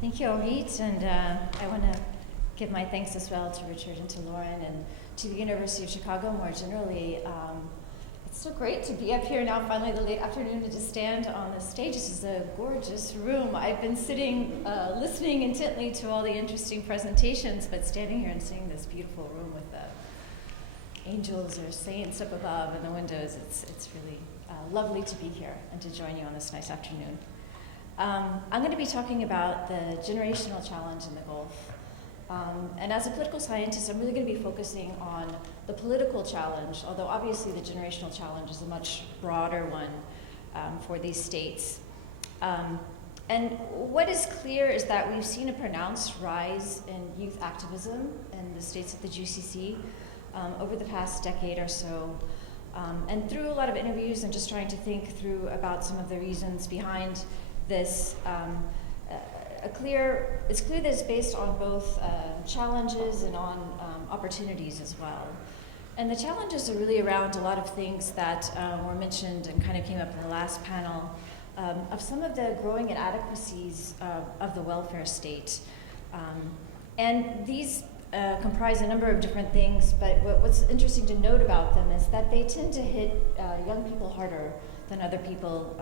Thank you, Orit, and I want to give my thanks as well to Richard and to Lauren and to the University of Chicago more generally. It's so great to be up here now, finally, the late afternoon, to just stand on the stage. This is a gorgeous room. I've been sitting, listening intently to all the interesting presentations, but standing here and seeing this beautiful room with the angels or saints up above in the windows, it's really lovely to be here and to join you on this nice afternoon. I'm going to be talking about the generational challenge in the Gulf. And as a political scientist, I'm really going to be focusing on the political challenge, although obviously the generational challenge is a much broader one for these states. And what is clear is that we've seen a pronounced rise in youth activism in the states of the GCC over the past decade or so. And through a lot of interviews and just trying to think through about some of the reasons behind this, it's clear that it's based on both challenges and on opportunities as well. And the challenges are really around a lot of things that were mentioned and kind of came up in the last panel of some of the growing inadequacies of the welfare state. And these comprise a number of different things, but what's interesting to note about them is that they tend to hit young people harder than other people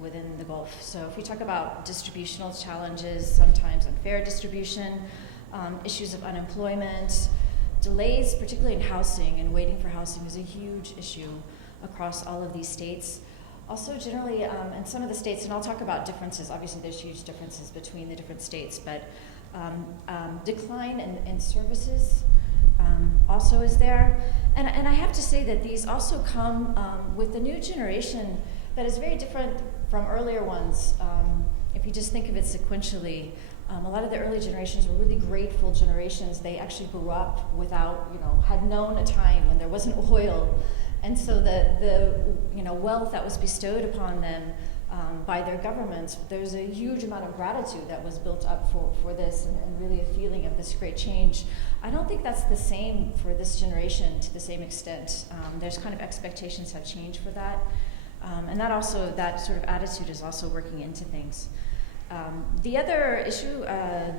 within the Gulf. So if we talk about distributional challenges, sometimes unfair distribution, issues of unemployment, delays, particularly in housing, and waiting for housing is a huge issue across all of these states. Also generally in some of the states, and I'll talk about differences, obviously there's huge differences between the different states, but decline in services also is there. And I have to say that these also come with a new generation that is very different from earlier ones. If you just think of it sequentially, a lot of the early generations were really grateful generations. They actually grew up without, had known a time when there wasn't oil. And so the wealth that was bestowed upon them by their governments, there's a huge amount of gratitude that was built up for this and really a feeling of this great change. I don't think that's the same for this generation to the same extent. There's kind of expectations have changed for that. And that sort of attitude is also working into things. The other issue,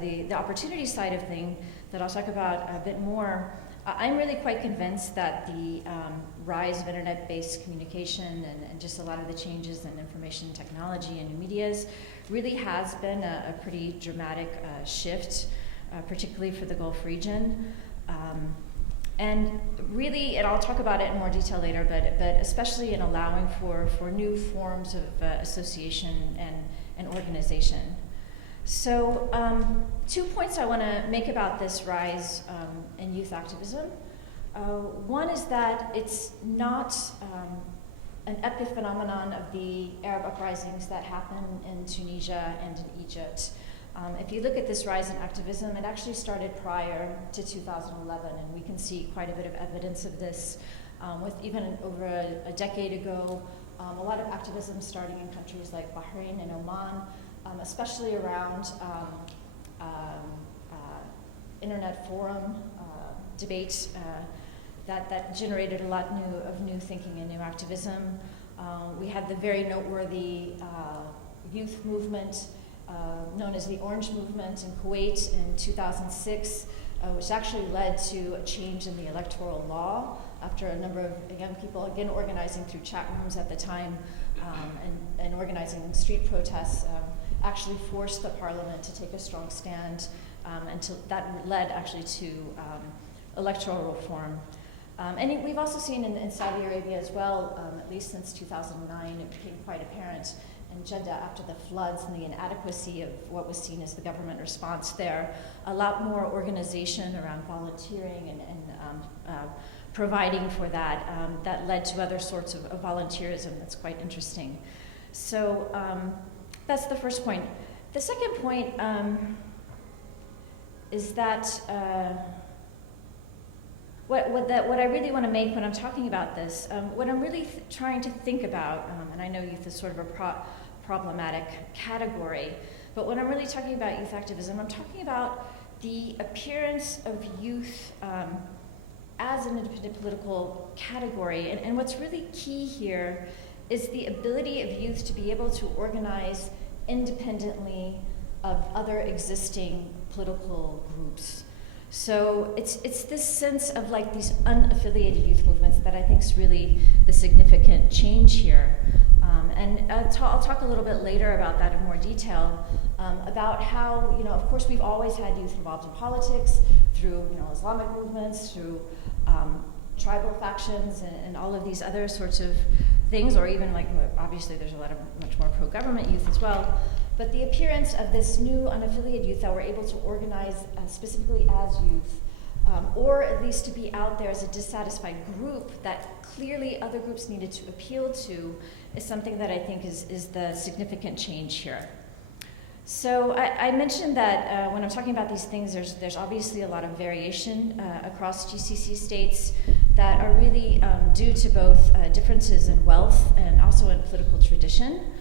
the opportunity side of thing that I'll talk about a bit more, I'm really quite convinced that the rise of internet-based communication and just a lot of the changes in information technology and new medias really has been a pretty dramatic shift, particularly for the Gulf region. And really, and I'll talk about it in more detail later, but especially in allowing for new forms of association and organization. So 2 points I want to make about this rise in youth activism. One is that it's not an epiphenomenon of the Arab uprisings that happened in Tunisia and in Egypt. If you look at this rise in activism, it actually started prior to 2011, and we can see quite a bit of evidence of this with even over a decade ago, a lot of activism starting in countries like Bahrain and Oman, especially around internet forum debate that generated a lot of new thinking and new activism. We had the very noteworthy youth movement known as the Orange Movement in Kuwait in 2006, which actually led to a change in the electoral law after a number of young people, again, organizing through chat rooms at the time and organizing street protests, actually forced the parliament to take a strong stand, and that led actually to electoral reform. And we've also seen in Saudi Arabia as well, at least since 2009, it became quite apparent in Jeddah after the floods and the inadequacy of what was seen as the government response there, a lot more organization around volunteering and providing for that, that led to other sorts of volunteerism that's quite interesting. So that's the first point. The second point is that what I really want to make when I'm talking about this, what I'm really trying to think about, and I know youth is sort of a problematic category, but when I'm really talking about youth activism, I'm talking about the appearance of youth as an independent political category. And what's really key here is the ability of youth to be able to organize independently of other existing political groups. So it's this sense of like these unaffiliated youth movements that I think is really the significant change here. I'll talk a little bit later about that in more detail, about how, of course we've always had youth involved in politics through, Islamic movements, through tribal factions and all of these other sorts of things, or even like, obviously there's a lot of much more pro-government youth as well. But the appearance of this new unaffiliated youth that were able to organize specifically as youth, or at least to be out there as a dissatisfied group that clearly other groups needed to appeal to, is something that I think is the significant change here. So I mentioned that when I'm talking about these things, there's obviously a lot of variation across GCC states that are really due to both differences in wealth and also in political tradition.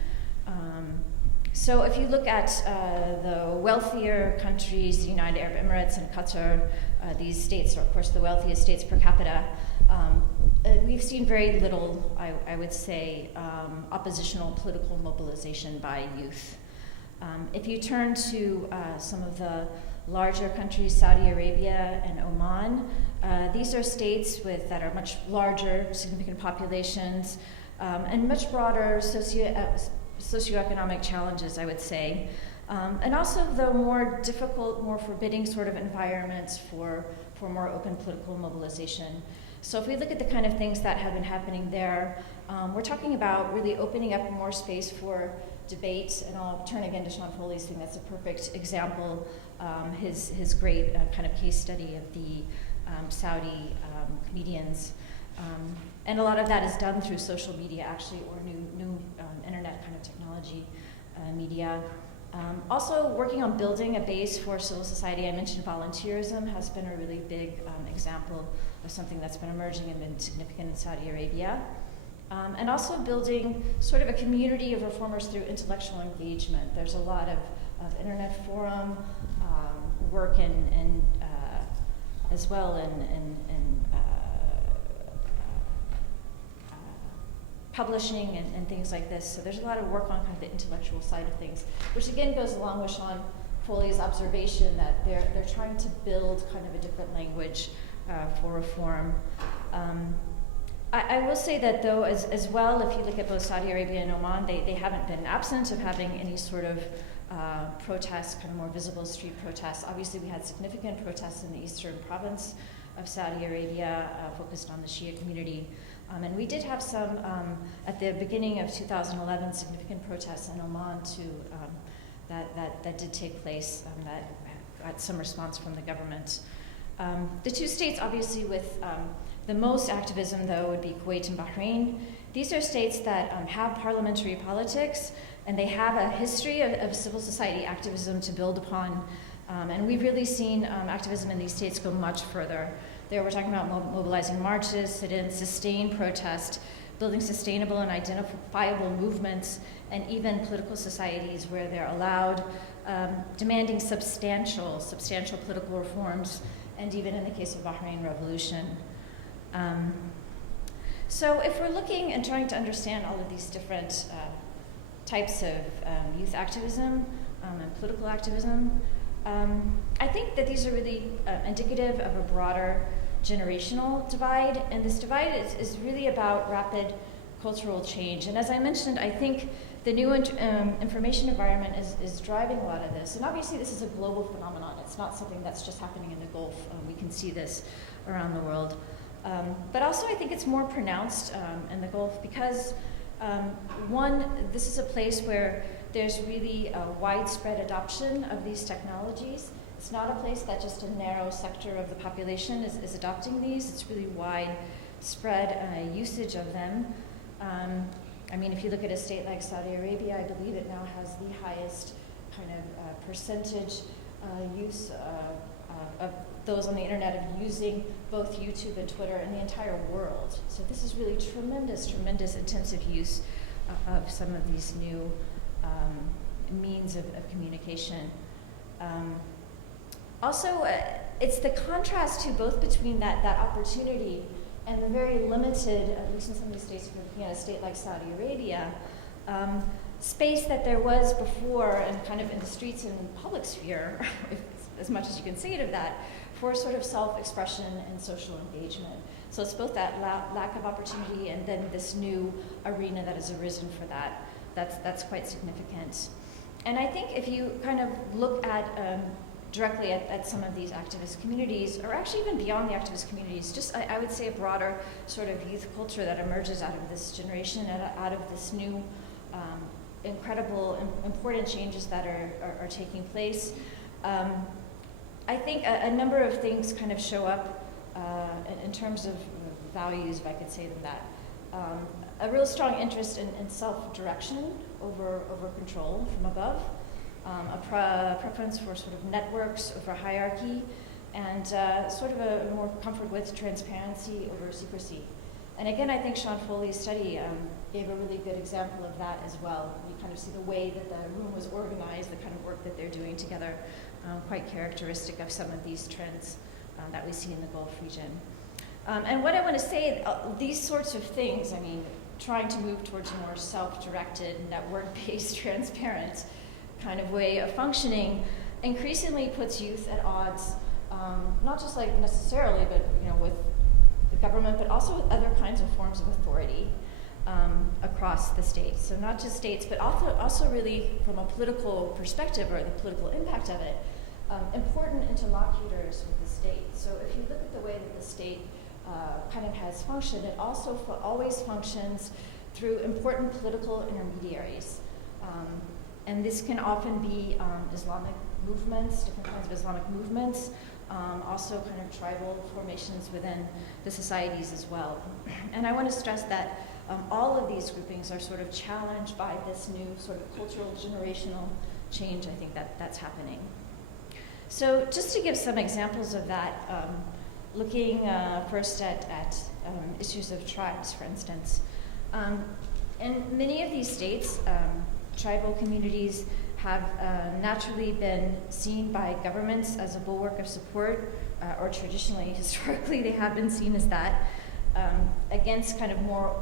So if you look at the wealthier countries, the United Arab Emirates and Qatar, these states are of course the wealthiest states per capita, we've seen very little, I would say, oppositional political mobilization by youth. If you turn to some of the larger countries, Saudi Arabia and Oman, these are states that are much larger, significant populations, and much broader socioeconomic challenges, I would say. And also the more difficult, more forbidding sort of environments for more open political mobilization. So if we look at the kind of things that have been happening there, we're talking about really opening up more space for debate, and I'll turn again to Sean Foley's thing. That's a perfect example, his great kind of case study of the Saudi comedians. And a lot of that is done through social media, actually, or new internet kind of technology media. Also working on building a base for civil society. I mentioned volunteerism has been a really big example of something that's been emerging and been significant in Saudi Arabia. And also building sort of a community of reformers through intellectual engagement. There's a lot of internet forum work and as well in publishing and things like this. So there's a lot of work on kind of the intellectual side of things, which again goes along with Sean Foley's observation that they're trying to build kind of a different language for reform. I will say that though, as well, if you look at both Saudi Arabia and Oman, they haven't been absent of having any sort of protests, kind of more visible street protests. Obviously we had significant protests in the eastern province of Saudi Arabia, focused on the Shia community. And we did have some, at the beginning of 2011, significant protests in Oman too, that did take place, that got some response from the government. The two states, obviously, with the most activism, though, would be Kuwait and Bahrain. These are states that have parliamentary politics, and they have a history of civil society activism to build upon. And we've really seen activism in these states go much further. There we're talking about mobilizing marches, sit-ins, sustained protest, building sustainable and identifiable movements, and even political societies where they're allowed, demanding substantial political reforms, and even in the case of Bahrain revolution. So if we're looking and trying to understand all of these different types of youth activism and political activism, I think that these are really indicative of a broader generational divide, and this divide is really about rapid cultural change. And as I mentioned, I think the new information environment is driving a lot of this. And obviously this is a global phenomenon. It's not something that's just happening in the Gulf. We can see this around the world. But also I think it's more pronounced in the Gulf because, one, this is a place where there's really a widespread adoption of these technologies. It's not a place that just a narrow sector of the population is adopting these. It's really widespread usage of them. I mean, if you look at a state like Saudi Arabia, I believe it now has the highest kind of percentage use of those on the internet of using both YouTube and Twitter in the entire world. So this is really tremendous intensive use of some of these new means of communication. Also, it's the contrast to both between that opportunity and the very limited, at least in some of these states, a state like Saudi Arabia, space that there was before and kind of in the streets and public sphere, as much as you can say it of that, for sort of self-expression and social engagement. So it's both that lack of opportunity and then this new arena that has arisen for that. That's quite significant. And I think if you kind of look at directly at some of these activist communities, or actually even beyond the activist communities, just I would say a broader sort of youth culture that emerges out of this generation, out of this new incredible, important changes that are taking place. I think a number of things kind of show up in terms of values, if I could say them that. A real strong interest in self-direction over control from above, a preference for sort of networks over hierarchy, and sort of a more comfort with transparency over secrecy. And again, I think Sean Foley's study gave a really good example of that as well. You kind of see the way that the room was organized, the kind of work that they're doing together, quite characteristic of some of these trends that we see in the Gulf region. And what I want to say, these sorts of things, I mean, trying to move towards a more self-directed, network-based, transparent kind of way of functioning, increasingly puts youth at odds, not just like necessarily, but with the government, but also with other kinds of forms of authority across the states. So not just states, but also really from a political perspective or the political impact of it, important interlocutors with the state. So if you look at the way that the state kind of has functioned, it also always functions through important political intermediaries. And this can often be Islamic movements, different kinds of Islamic movements, also kind of tribal formations within the societies as well. And I want to stress that all of these groupings are sort of challenged by this new sort of cultural generational change, I think that's happening. So just to give some examples of that, looking first at issues of tribes, for instance. In many of these states, tribal communities have naturally been seen by governments as a bulwark of support, or traditionally, historically, they have been seen as that, against kind of more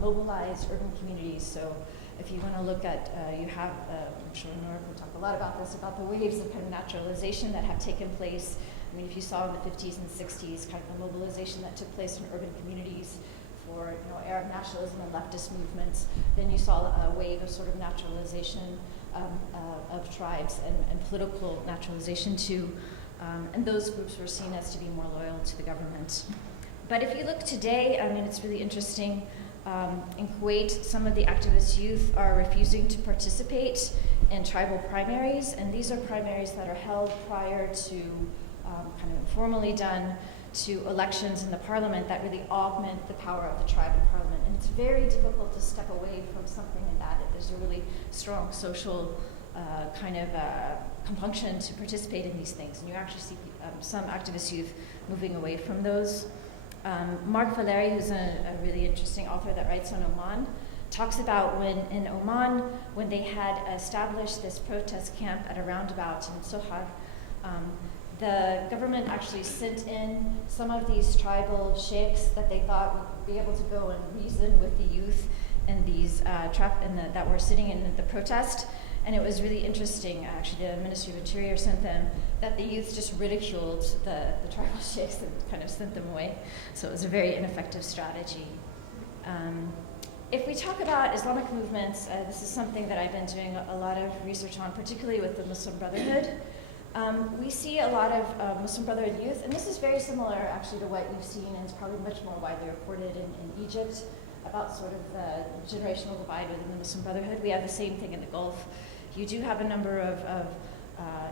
mobilized urban communities. So if you want to look at, you have, I'm sure Nora will talk a lot about this, about the waves of kind of naturalization that have taken place. I mean, if you saw in the 50s and 60s, kind of the mobilization that took place in urban communities for Arab nationalism and leftist movements, then you saw a wave of sort of naturalization of tribes and political naturalization too. And those groups were seen as to be more loyal to the government. But if you look today, I mean, it's really interesting. In Kuwait, some of the activist youth are refusing to participate in tribal primaries, and these are primaries that are held prior to kind of informally done to elections in the parliament that really augment the power of the tribe in parliament. And it's very difficult to step away from something in that. There's a really strong social kind of compunction to participate in these things. And you actually see some activist youth moving away from those. Mark Valeri, who's a really interesting author that writes on Oman, talks about when in Oman, when they had established this protest camp at a roundabout in Sohar, the government actually sent in some of these tribal sheikhs that they thought would be able to go and reason with the youth and these that were sitting in the protest. And it was really interesting, actually, the Ministry of Interior sent them, that the youth just ridiculed the tribal sheikhs and kind of sent them away. So it was a very ineffective strategy. If we talk about Islamic movements, this is something that I've been doing a lot of research on, particularly with the Muslim Brotherhood. We see a lot of Muslim Brotherhood youth, and this is very similar actually to what you've seen, and it's probably much more widely reported in Egypt about sort of the generational divide within the Muslim Brotherhood. We have the same thing in the Gulf. You do have a number of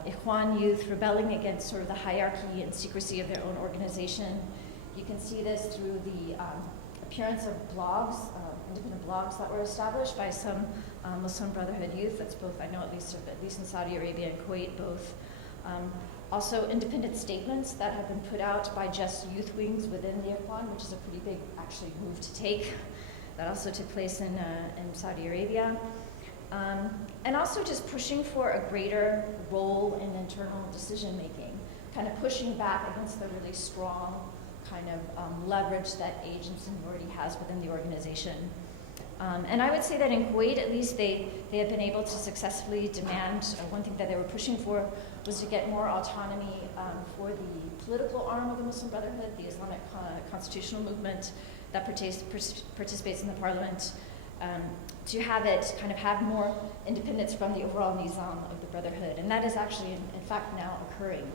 Ikhwan youth rebelling against sort of the hierarchy and secrecy of their own organization. You can see this through the appearance of blogs, independent blogs that were established by some Muslim Brotherhood youth. That's both, I know at least in Saudi Arabia and Kuwait, both. Also independent statements that have been put out by just youth wings within the Ikhwan, which is a pretty big, actually, move to take. That also took place in Saudi Arabia. And also just pushing for a greater role in internal decision-making, kind of pushing back against the really strong kind of leverage that age and seniority has within the organization. And I would say that in Kuwait, at least, they have been able to successfully demand, one thing that they were pushing for was to get more autonomy for the political arm of the Muslim Brotherhood, the Islamic constitutional movement that participates in the parliament, to have it kind of have more independence from the overall nizam of the Brotherhood. And that is actually, in fact, now occurring.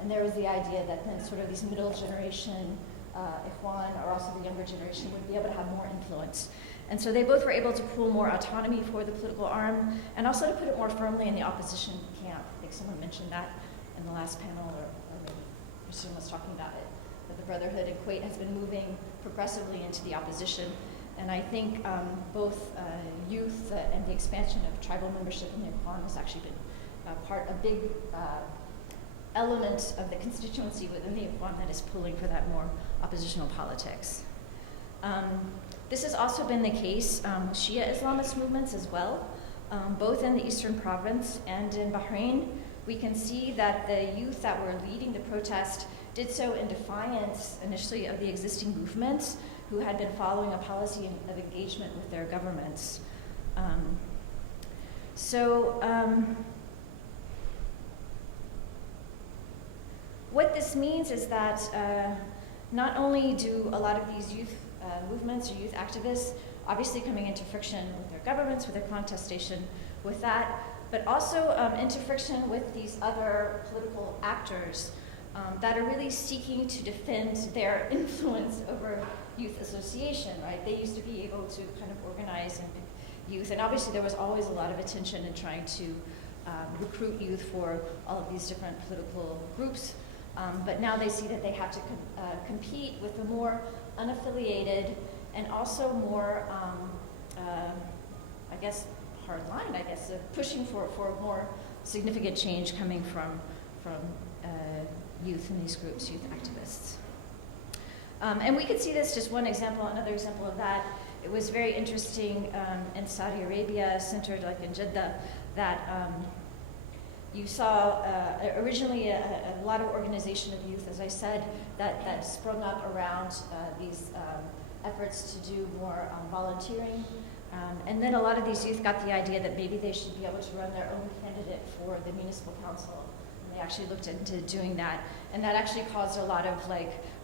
And there was the idea that then sort of these middle generation Ikhwan, or also the younger generation, would be able to have more influence. And so they both were able to pull more autonomy for the political arm, and also to put it more firmly in the opposition camp. I think someone mentioned that in the last panel, or maybe Kristin was talking about it, that the Brotherhood in Kuwait has been moving progressively into the opposition. And I think both youth and the expansion of tribal membership in the Ikhwan has actually been a big element of the constituency within the Ikhwan that is pulling for that more oppositional politics. This has also been the case with Shia Islamist movements as well, both in the Eastern Province and in Bahrain. We can see that the youth that were leading the protest did so in defiance initially of the existing movements who had been following a policy of engagement with their governments. What this means is that not only do a lot of these youth movements or youth activists obviously coming into friction with their governments, with their contestation with that, but also into friction with these other political actors that are really seeking to defend their influence over youth association, right? They used to be able to kind of organize and youth, and obviously there was always a lot of attention in trying to recruit youth for all of these different political groups. But now they see that they have to compete with the more unaffiliated and also more, I guess, hardline, pushing for more significant change coming from youth in these groups, youth activists. And we could see this, just one example, another example of that. It was very interesting in Saudi Arabia, centered like in Jeddah, that you saw originally a lot of organization of youth, as I said, that sprung up around these efforts to do more volunteering. And then a lot of these youth got the idea that maybe they should be able to run their own candidate for the municipal council. And they actually looked into doing that. And that actually caused a lot of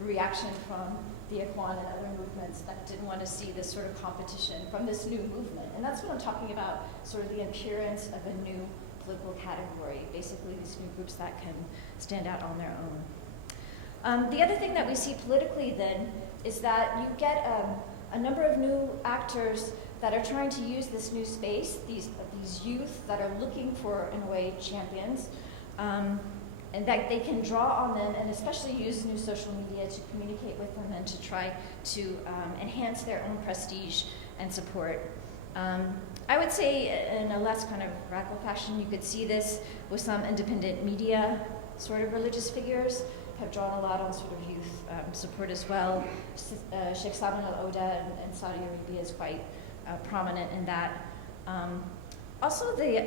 reaction from the Ikhwan and other movements that didn't want to see this sort of competition from this new movement. And that's what I'm talking about, sort of the appearance of a new political category, basically these new groups that can stand out on their own. The other thing that we see politically then is that you get a number of new actors that are trying to use this new space, these youth that are looking for, in a way, champions, and that they can draw on them and especially use new social media to communicate with them and to try to enhance their own prestige and support. I would say in a less kind of radical fashion, you could see this with some independent media sort of religious figures have drawn a lot on sort of youth support as well. Sheikh Salman al-Oda in Saudi Arabia is quite prominent in that. Also the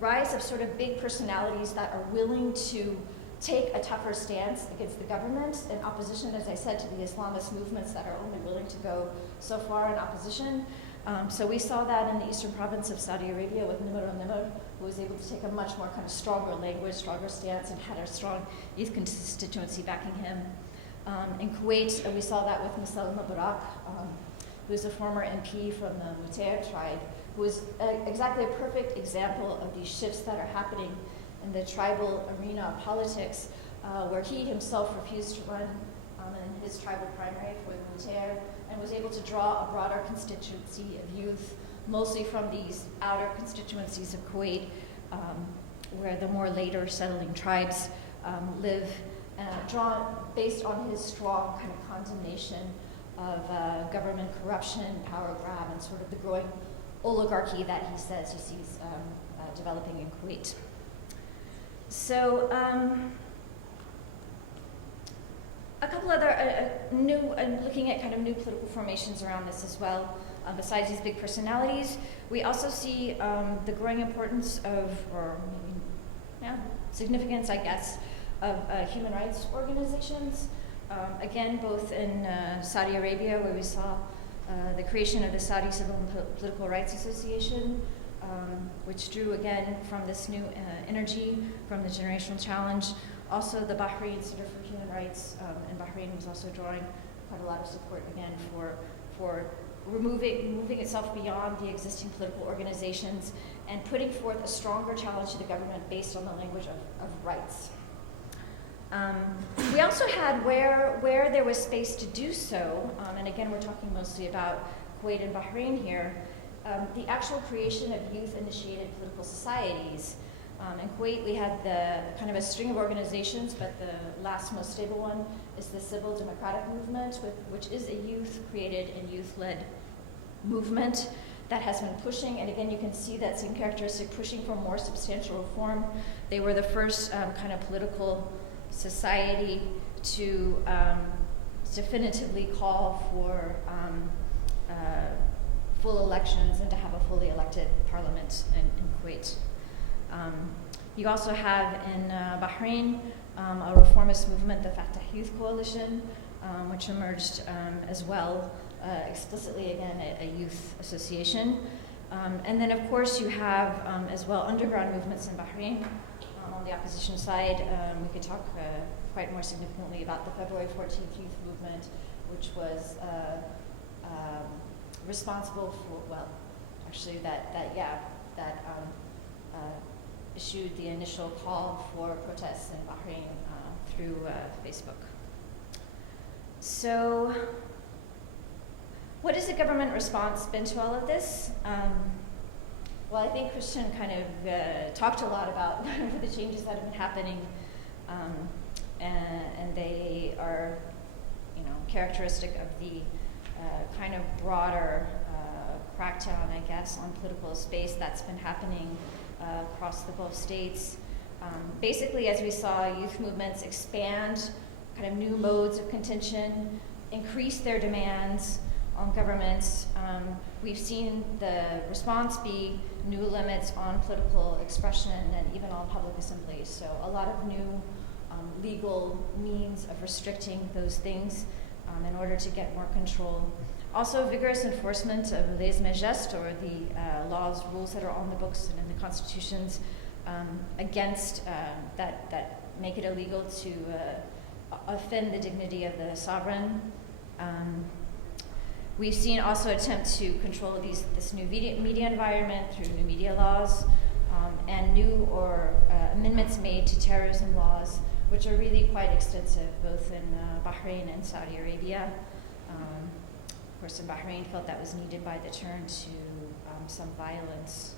rise of sort of big personalities that are willing to take a tougher stance against the government in opposition, as I said, to the Islamist movements that are only willing to go so far in opposition. So we saw that in the eastern province of Saudi Arabia with Nimr al-Nimr, who was able to take a much more kind of stronger language, stronger stance, and had a strong youth constituency backing him. In Kuwait, we saw that with Misal Mubarak, who's a former MP from the Mutair tribe, who was exactly a perfect example of these shifts that are happening in the tribal arena of politics, where he himself refused to run in his tribal primary for the Mutair, and was able to draw a broader constituency of youth, mostly from these outer constituencies of Kuwait, where the more later settling tribes live, drawn based on his strong kind of condemnation of government corruption, power grab, and sort of the growing oligarchy that he says he sees developing in Kuwait. So a couple other new, and looking at kind of new political formations around this as well. Besides these big personalities, we also see the growing importance of, or maybe significance, I guess, of human rights organizations. Again, both in Saudi Arabia, where we saw the creation of the Saudi Civil and Political Rights Association, which drew again from this new energy from the generational challenge. Also the Bahrain Center for Human Rights in Bahrain was also drawing quite a lot of support again for moving itself beyond the existing political organizations and putting forth a stronger challenge to the government based on the language of rights. We also had where there was space to do so, and again we're talking mostly about Kuwait and Bahrain here, the actual creation of youth-initiated political societies. In Kuwait we had the kind of a string of organizations, but the last most stable one is the Civil Democratic Movement, which is a youth-created and youth-led movement that has been pushing, and again you can see that same characteristic, pushing for more substantial reform. They were the first kind of political society to definitively call for full elections and to have a fully elected parliament in Kuwait. You also have in Bahrain a reformist movement, the Fatah Youth Coalition, which emerged as well, explicitly again a youth association. And then of course you have as well underground movements in Bahrain. On the opposition side, we could talk quite more significantly about the February 14th youth movement, which was responsible for, well, actually that issued the initial call for protests in Bahrain through Facebook. So, what has the government response been to all of this? Well, I think Kristin kind of talked a lot about the changes that have been happening, and they are, characteristic of the kind of broader crackdown, I guess, on political space that's been happening across the Gulf states. Basically, as we saw youth movements expand kind of new modes of contention, increase their demands on governments, we've seen the response be new limits on political expression and even on public assemblies. So a lot of new legal means of restricting those things in order to get more control. Also, vigorous enforcement of lèse-majesté, or the laws, rules that are on the books and in the constitutions against that make it illegal to offend the dignity of the sovereign. We've seen also attempt to control this new media environment through new media laws and new or amendments made to terrorism laws, which are really quite extensive, both in Bahrain and Saudi Arabia. Of course, in Bahrain, felt that was needed by the turn to some violence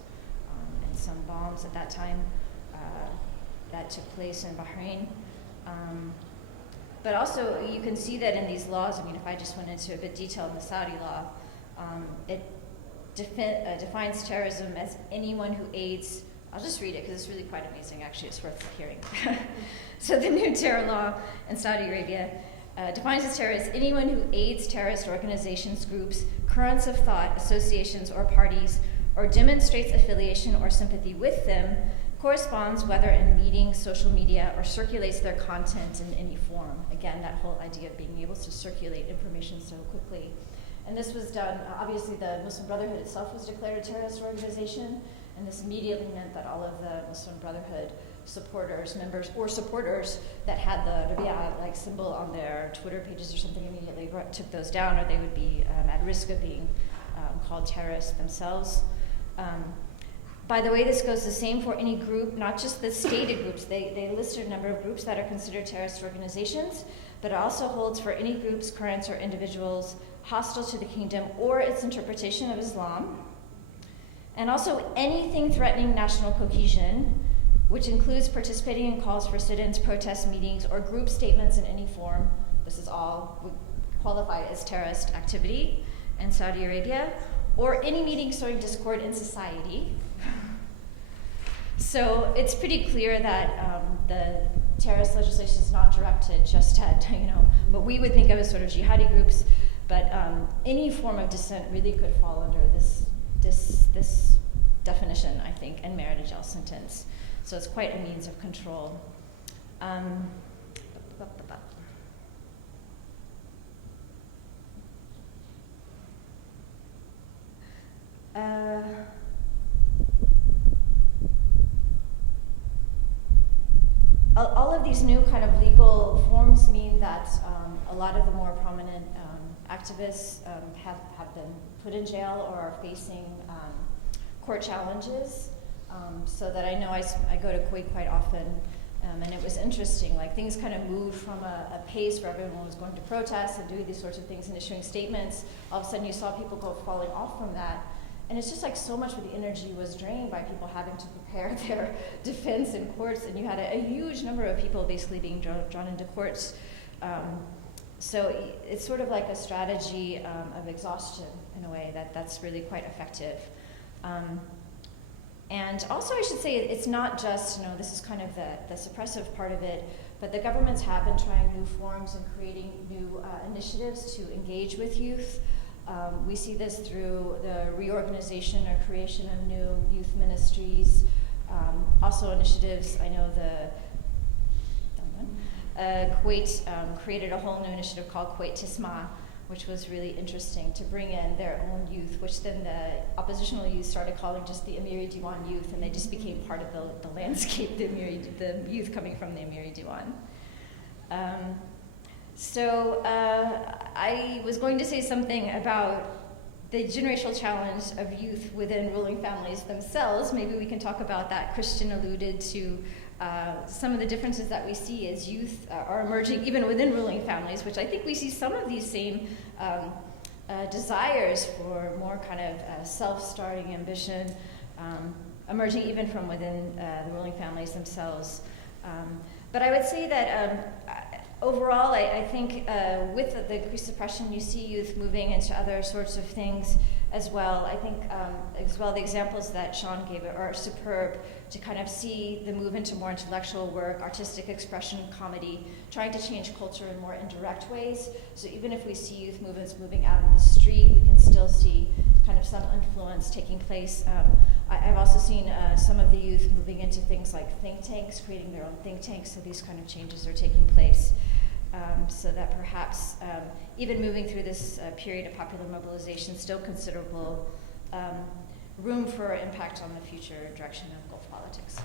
and some bombs at that time that took place in Bahrain. But also, you can see that in these laws, if I just went into a bit detail in the Saudi law, it defines terrorism as anyone who aids, I'll just read it because it's really quite amazing, actually, it's worth hearing. So the new terror law in Saudi Arabia defines as terrorist anyone who aids terrorist organizations, groups, currents of thought, associations, or parties, or demonstrates affiliation or sympathy with them, corresponds whether in meetings, social media, or circulates their content in any form. Again, that whole idea of being able to circulate information so quickly. And this was done, obviously the Muslim Brotherhood itself was declared a terrorist organization, and this immediately meant that all of the Muslim Brotherhood supporters, members, or supporters that had the Rabia symbol on their Twitter pages or something immediately took those down, or they would be at risk of being called terrorists themselves. By the way, this goes the same for any group, not just the stated groups. They listed a number of groups that are considered terrorist organizations, but it also holds for any groups, currents, or individuals hostile to the kingdom or its interpretation of Islam, and also anything threatening national cohesion, which includes participating in calls for sit-ins, protests, meetings, or group statements in any form. This is all would qualify as terrorist activity in Saudi Arabia, or any meeting sowing discord in society. So it's pretty clear that the terrorist legislation is not directed just at, what we would think of as sort of jihadi groups, but any form of dissent really could fall under this definition, I think, and merit a jail sentence. So it's quite a means of control. these new kind of legal forms mean that a lot of the more prominent activists have been put in jail or are facing court challenges. So that I know I go to Kuwait quite often, and it was interesting. Like, things kind of moved from a pace where everyone was going to protest and doing these sorts of things and issuing statements. All of a sudden, you saw people go falling off from that. And it's just like so much of the energy was drained by people having to prepare their defense in courts, and you had a huge number of people basically being drawn into courts. So it's sort of like a strategy of exhaustion in a way that's really quite effective. And also, I should say, it's not just, this is kind of the suppressive part of it, but the governments have been trying new forms and creating new initiatives to engage with youth. We see this through the reorganization or creation of new youth ministries. Also initiatives, I know Kuwait created a whole new initiative called Kuwait Tisma, which was really interesting, to bring in their own youth, which then the oppositional youth started calling just the Amiri Diwan youth, and they just became part of the landscape, the youth coming from the Amiri Diwan. So I was going to say something about the generational challenge of youth within ruling families themselves. Maybe we can talk about that. Kristin alluded to some of the differences that we see as youth are emerging even within ruling families, which I think we see some of these same desires for more kind of self-starting ambition emerging even from within the ruling families themselves. But I would say that overall, I think with the increased suppression, you see youth moving into other sorts of things as well. I think as well the examples that Sean gave are superb, to kind of see the move into more intellectual work, artistic expression, comedy, trying to change culture in more indirect ways. So even if we see youth movements moving out in the street, we can still see kind of some influence taking place. I've also seen some of the youth moving into things like think tanks, creating their own think tanks, so these kind of changes are taking place. So that perhaps even moving through this period of popular mobilization, still considerable room for impact on the future direction of Gulf politics.